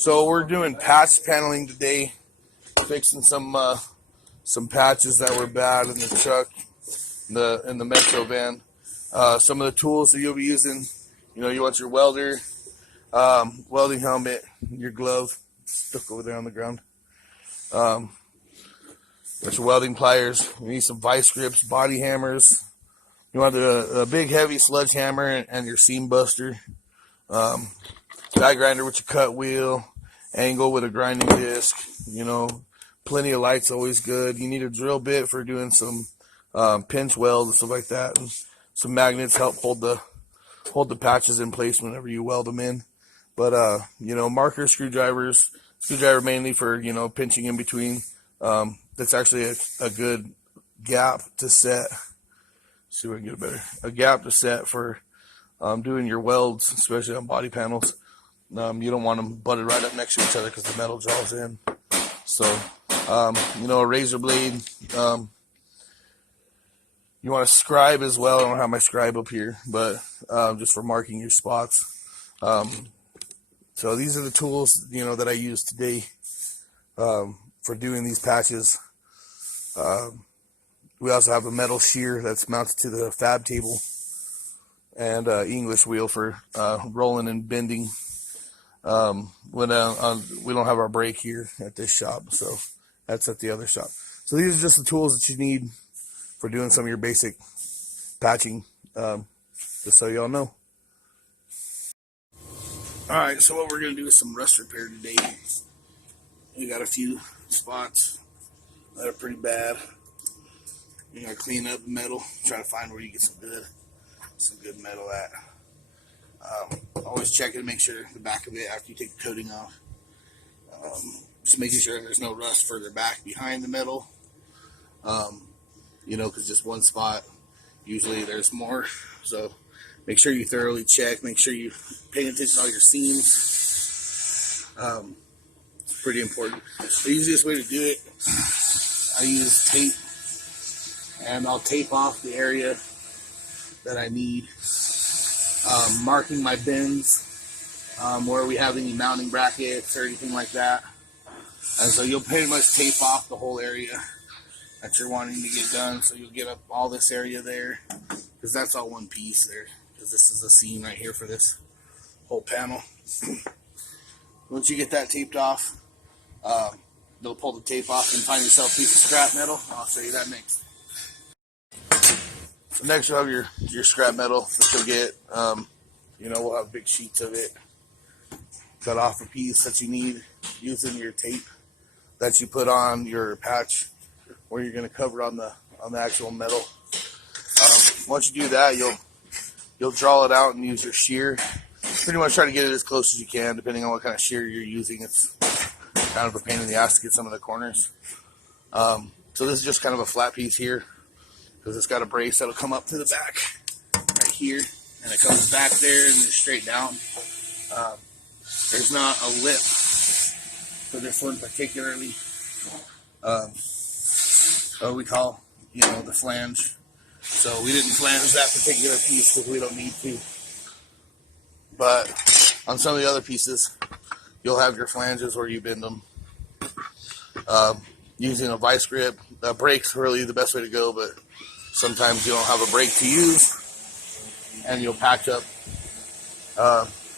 So we're doing patch paneling today, fixing some patches that were bad in the truck, in the Metro van. Some of the tools that you'll be using, you want your welder, welding helmet, your glove, stuck over there on the ground. Got your welding pliers. You need some vice grips, body hammers. You want a big heavy sledgehammer and your seam buster. Die grinder with your cut wheel, angle with a grinding disc, plenty of light's always good. You need a drill bit for doing some pinch weld and stuff like that, and some magnets help hold the patches in place whenever you weld them in. But marker screwdriver mainly for pinching in between. That's actually a good gap to set. See if I can get a gap to set for doing your welds, especially on body panels. You don't want them butted right up next to each other because the metal draws in. So, a razor blade. You want a scribe as well. I don't have my scribe up here, but just for marking your spots. So these are the tools, that I use today for doing these patches. We also have a metal shear that's mounted to the fab table, and English wheel for rolling and bending. When we don't have our brake here at this shop, so that's at the other shop. So these are just the tools that you need for doing some of your basic patching, just so y'all know. Alright, so what we're going to do is some rust repair today. We got a few spots that are pretty bad. You're going to clean up the metal, try to find where you get some good metal at. Always check it to make sure the back of it after you take the coating off. Just making sure there's no rust further back behind the metal. Because just one spot, usually there's more. So make sure you thoroughly check. Make sure you pay attention to all your seams. It's pretty important. The easiest way to do it, I use tape. And I'll tape off the area that I need. Marking my bins where we have any mounting brackets or anything like that. And so you'll pretty much tape off the whole area that you're wanting to get done. So you'll get up all this area there, because that's all one piece there, because this is a seam right here for this whole panel. Once you get that taped off, you'll pull the tape off and find yourself a piece of scrap metal. I'll show you that next. So next you'll have your scrap metal that you'll get. We'll have big sheets of it. Cut off a piece that you need using your tape that you put on your patch where you're going to cover on the actual metal. Once you do that, you'll draw it out and use your shear. Pretty much try to get it as close as you can, depending on what kind of shear you're using. It's kind of a pain in the ass to get some of the corners. So this is just kind of a flat piece here, because it's got a brace that'll come up to the back right here, and it comes back there and then straight down. There's not a lip for this one particularly. What we call, the flange. So we didn't flange that particular piece because we don't need to. But on some of the other pieces, you'll have your flanges where you bend them. Using a vice grip, a brake's really the best way to go, but sometimes you don't have a brake to use, and you'll patch up.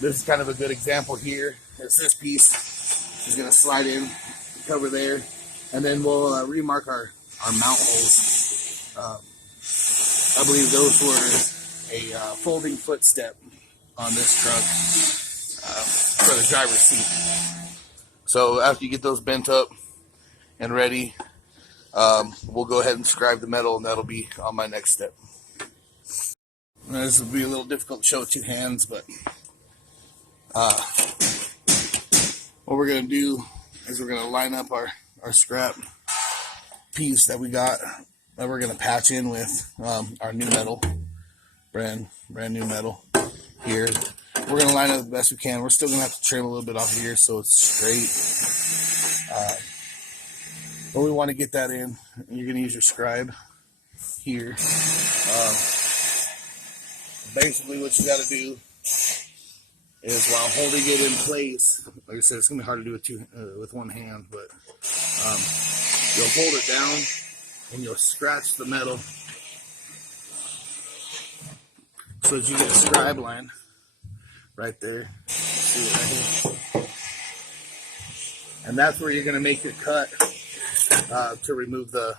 This is kind of a good example here. There's this piece is going to slide in, cover there, and then we'll remark our mount holes. I believe those were a folding footstep on this truck for the driver's seat. So after you get those bent up and ready, we'll go ahead and scribe the metal, and that'll be on my next step. Now, this will be a little difficult to show with two hands, but what we're going to do is we're going to line up our scrap piece that we got that we're going to patch in with our new metal, brand new metal here. We're going to line up the best we can. We're still going to have to trim a little bit off here so it's straight. But we want to get that in, and you're going to use your scribe here. Basically what you got to do is while holding it in place. Like I said, it's gonna be hard to do with one hand, but you'll hold it down and you'll scratch the metal so that you get a scribe line right there. See it right here. And that's where you're gonna make your cut to remove the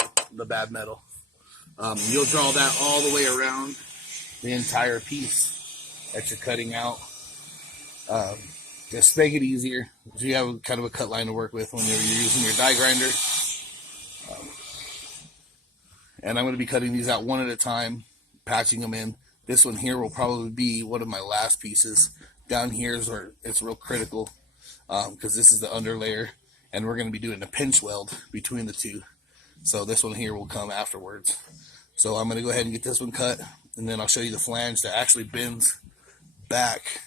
bad metal. You'll draw that all the way around the entire piece that you're cutting out. Just make it easier if you have kind of a cut line to work with when you're using your die grinder. And I'm going to be cutting these out one at a time, patching them in. This one here will probably be one of my last pieces. Down here is where it's real critical because this is the under layer, and we're going to be doing a pinch weld between the two. So this one here will come afterwards. So I'm going to go ahead and get this one cut, and then I'll show you the flange that actually bends back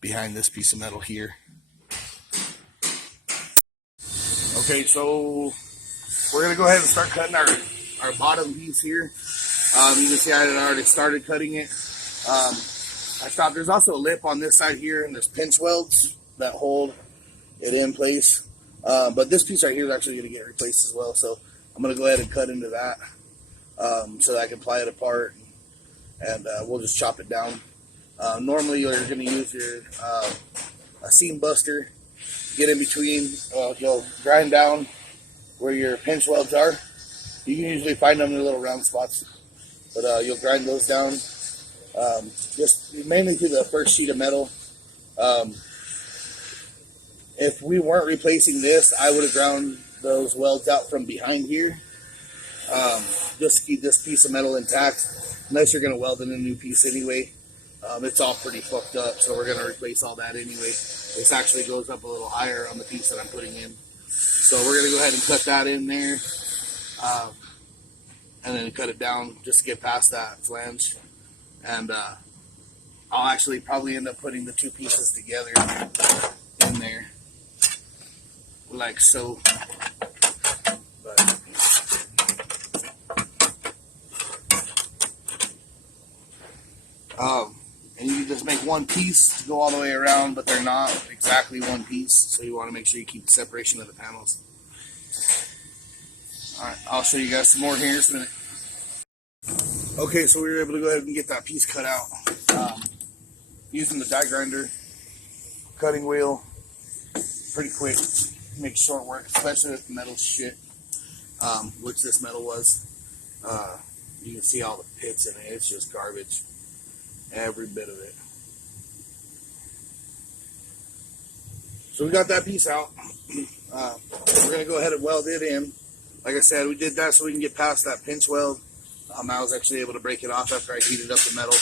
behind this piece of metal here. Okay, so we're going to go ahead and start cutting our bottom piece here. You can see I had already started cutting it. I stopped. There's also a lip on this side here, and there's pinch welds that hold it in place. But this piece right here is actually going to get replaced as well. So I'm going to go ahead and cut into that so that I can ply it apart, and we'll just chop it down. Normally you're going to use your a seam buster, get in between, you'll grind down where your pinch welds are. You can usually find them in little round spots, but you'll grind those down just mainly through the first sheet of metal. If we weren't replacing this, I would have ground those welds out from behind here, just to keep this piece of metal intact, unless you're going to weld in a new piece anyway. It's all pretty fucked up, so we're going to replace all that anyway. This actually goes up a little higher on the piece that I'm putting in. So we're going to go ahead and cut that in there, and then cut it down just to get past that flange. And I'll actually probably end up putting the two pieces together in there, like so. And you just make one piece to go all the way around, but they're not exactly one piece, so you want to make sure you keep the separation of the panels. Alright, I'll show you guys some more here in just a minute. Okay, so we were able to go ahead and get that piece cut out using the die grinder, cutting wheel, pretty quick, makes short work, especially with the metal shit, which this metal was. You can see all the pits in it, it's just garbage. Every bit of it. So we got that piece out. We're going to go ahead and weld it in. Like I said, we did that so we can get past that pinch weld. I was actually able to break it off after I heated up the metal.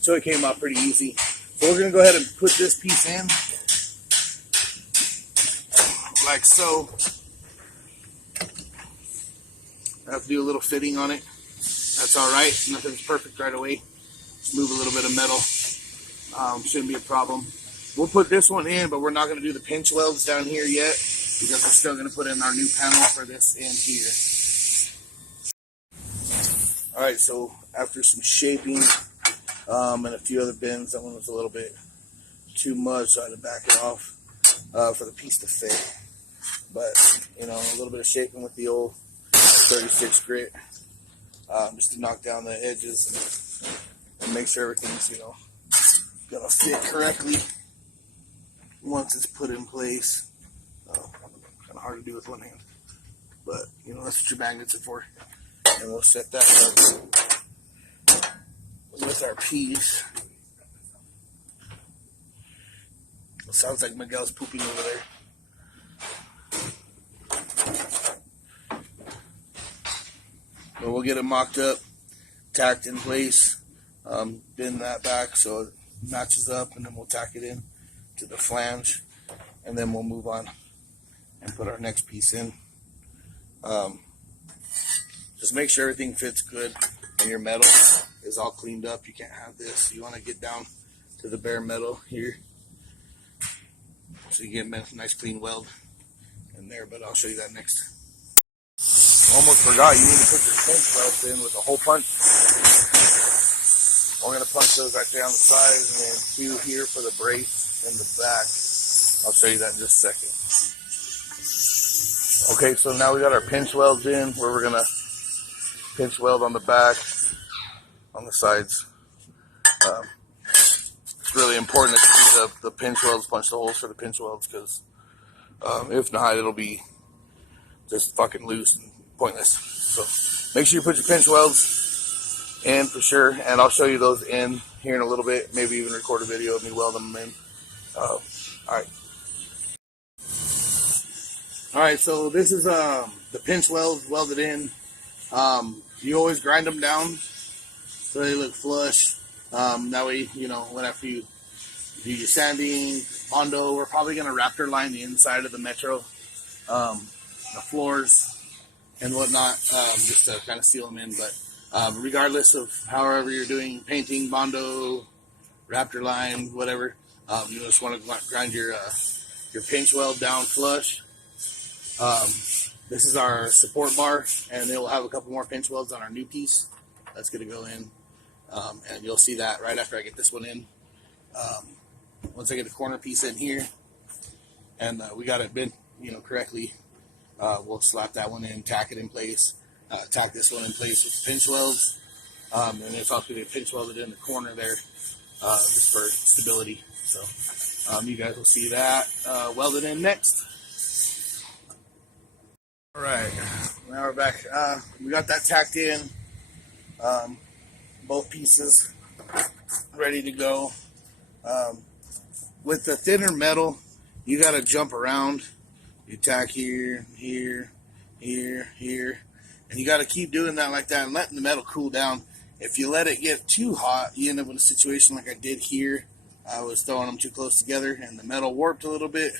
So it came out pretty easy. So we're going to go ahead and put this piece in. Like so. I have to do a little fitting on it. That's alright, nothing's perfect right away. Just move a little bit of metal. Shouldn't be a problem. We'll put this one in, but we're not going to do the pinch welds down here yet, because we're still going to put in our new panel for this end here. Alright, so after some shaping and a few other bends, that one was a little bit too much, so I had to back it off for the piece to fit. But, you know, a little bit of shaping with the old 36 grit. Just to knock down the edges and make sure everything's, you know, gonna fit correctly once it's put in place. Kind of hard to do with one hand, but you know, that's what your magnets are for. And we'll set that up with our piece. It sounds like Miguel's pooping over there. But we'll get it mocked up, tacked in place, bend that back so it matches up, and then we'll tack it in to the flange, and then we'll move on and put our next piece in. Just make sure everything fits good and your metal is all cleaned up. You can't have this. You want to get down to the bare metal here so you get a nice clean weld in there, but I'll show you that next. Almost forgot, you need to put your pinch welds in with a hole punch. We're going to punch those right there on the side, and then 2 here for the brace in the back. I'll show you that in just a second. Okay, so now we got our pinch welds in, where we're going to pinch weld on the back, on the sides. It's really important that you do the pinch welds, punch the holes for the pinch welds, because if not, it'll be just fucking loose and pointless. So make sure you put your pinch welds in for sure, and I'll show you those in here in a little bit, maybe even record a video of me welding them in. Alright, so this is the pinch welds welded in. You always grind them down so they look flush. That way, you know, after you do your sanding, Bondo, we're probably going to Raptor line the inside of the Metro, the floors and whatnot, just to kind of seal them in. But regardless of however you're doing, painting, Bondo, Raptor line, whatever, you just want to grind your pinch weld down flush. This is our support bar, and it will have a couple more pinch welds on our new piece that's going to go in, and you'll see that right after I get this one in. Once I get the corner piece in here, and we got it bent, you know, correctly, we'll slap that one in, tack it in place, tack this one in place with pinch welds, and it's also going to be pinch welded in the corner there, just for stability. So you guys will see that welded in next. All right, now we're back. We got that tacked in, both pieces ready to go. With the thinner metal, you got to jump around. You tack here, here, here, here, and you got to keep doing that like that and letting the metal cool down. If you let it get too hot, you end up in a situation like I did here. I was throwing them too close together, and the metal warped a little bit.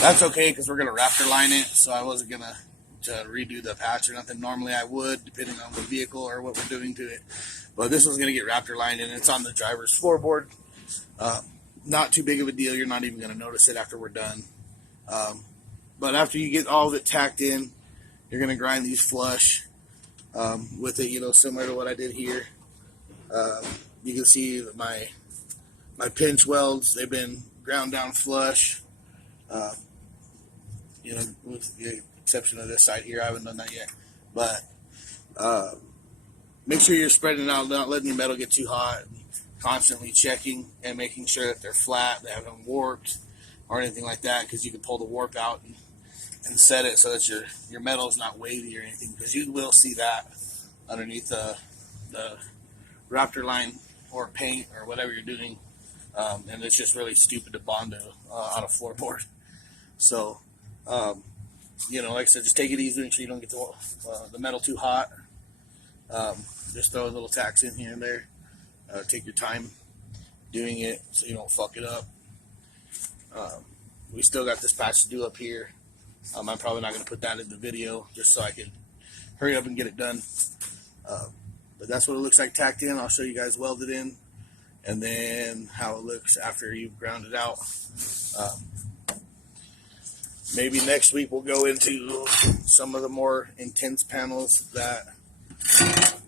That's okay, because we're going to Raptor line it, so I wasn't going to redo the patch or nothing. Normally I would, depending on the vehicle or what we're doing to it. But this one's going to get Raptor lined, and it's on the driver's floorboard. Not too big of a deal. You're not even going to notice it after we're done. But after you get all of it tacked in, you're going to grind these flush with it, you know, similar to what I did here. You can see that my pinch welds, they've been ground down flush. You know, with the exception of this side here, I haven't done that yet. But make sure you're spreading it out, not letting your metal get too hot. Constantly checking and making sure that they're flat, they haven't warped or anything like that, because you can pull the warp out and set it so that your metal is not wavy or anything, because you will see that underneath the Raptor line or paint or whatever you're doing, and it's just really stupid to Bondo on a floorboard. So, you know, like I said, just take it easy, make sure you don't get the metal too hot. Just throw a little tacks in here and there. Take your time doing it so you don't fuck it up. We still got this patch to do up here. I'm probably not going to put that in the video just so I can hurry up and get it done. But that's what it looks like tacked in. I'll show you guys welded in, and then how it looks after you've ground it out. Maybe next week we'll go into some of the more intense panels that,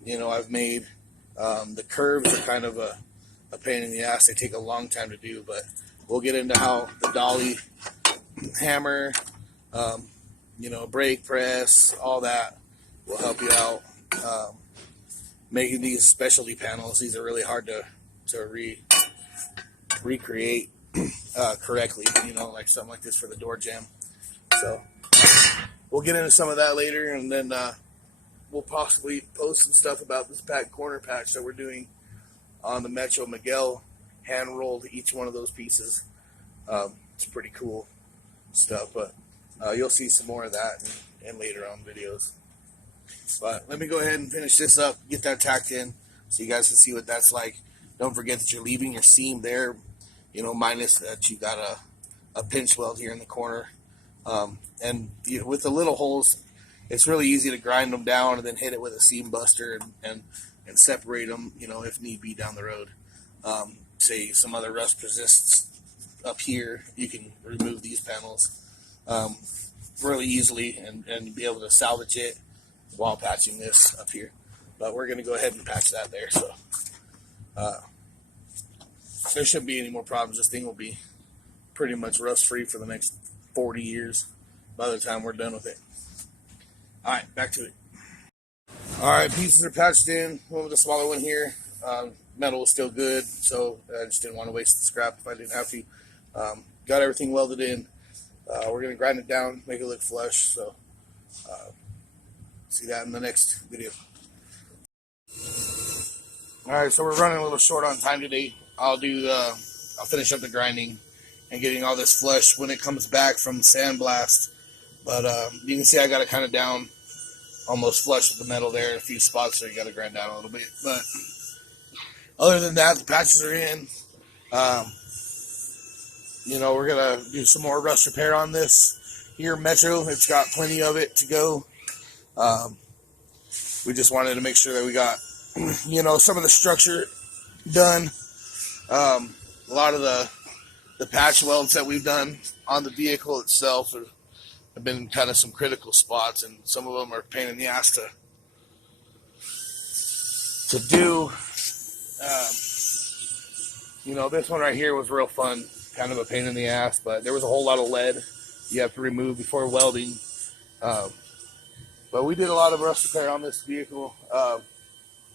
you know, I've made. The curves are kind of a pain in the ass. They take a long time to do, but we'll get into how the dolly, hammer, you know, brake press, all that will help you out. Making these specialty panels, these are really hard to recreate correctly, you know, like something like this for the door jamb. So we'll get into some of that later, and then we'll possibly post some stuff about this back corner patch that we're doing on the Metro. Miguel hand rolled each one of those pieces. It's pretty cool stuff, but you'll see some more of that in later on videos. But let me go ahead and finish this up, get that tacked in so you guys can see what that's like. Don't forget that you're leaving your seam there, you know, minus that you got a pinch weld here in the corner. And you know, with the little holes, it's really easy to grind them down and then hit it with a seam buster and separate them, you know, if need be down the road. Say some other rust persists up here, you can remove these panels really easily and be able to salvage it while patching this up here. but we're going to go ahead and patch that there. So there shouldn't be any more problems. This thing will be pretty much rust free for the next 40 years by the time we're done with it. All right, back to it. All right, pieces are patched in. One with the smaller one here. Metal is still good, so I just didn't want to waste the scrap if I didn't have to. Got everything welded in. We're going to grind it down, make it look flush. So see that in the next video. All right, so we're running a little short on time today. I'll finish up the grinding and getting all this flush when it comes back from sandblast. But you can see I got it kind of down, almost flush with the metal there. A few spots there you got to grind down a little bit. But other than that, the patches are in. We're going to do some more rust repair on this here Metro. It's got plenty of it to go. We just wanted to make sure that we got, some of the structure done. A lot of the patch welds that we've done on the vehicle itself have been kind of some critical spots, and some of them are a pain in the ass to do. This one right here was real fun, kind of a pain in the ass, but there was a whole lot of lead you have to remove before welding. But we did a lot of rust repair on this vehicle.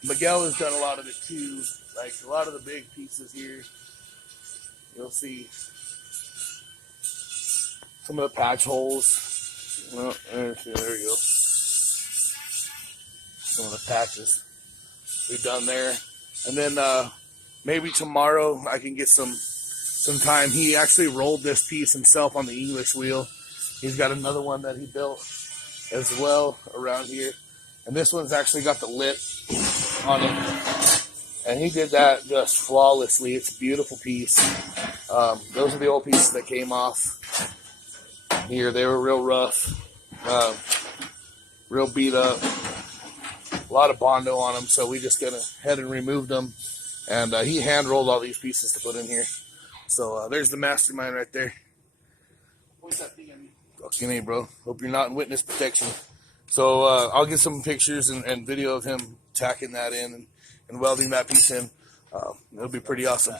Miguel has done a lot of it too, like a lot of the big pieces here. You'll see some of the patch holes. Well, there we go. Some of the patches we've done there. And then maybe tomorrow I can get some time. He actually rolled this piece himself on the English wheel. He's got another one that he built as well around here. And this one's actually got the lip on it. And he did that just flawlessly. It's a beautiful piece. Those are the old pieces that came off here. They were real rough, real beat up. A lot of Bondo on them, so we just gonna head and remove them. And he hand rolled all these pieces to put in here. So there's the mastermind right there. What's that thing? Fucking A, bro. Hope you're not in witness protection. So I'll get some pictures and video of him tacking that in and welding that piece in. It'll be pretty awesome.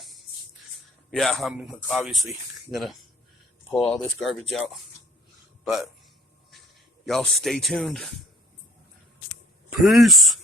Yeah, I'm obviously gonna pull all this garbage out, but y'all stay tuned. Peace.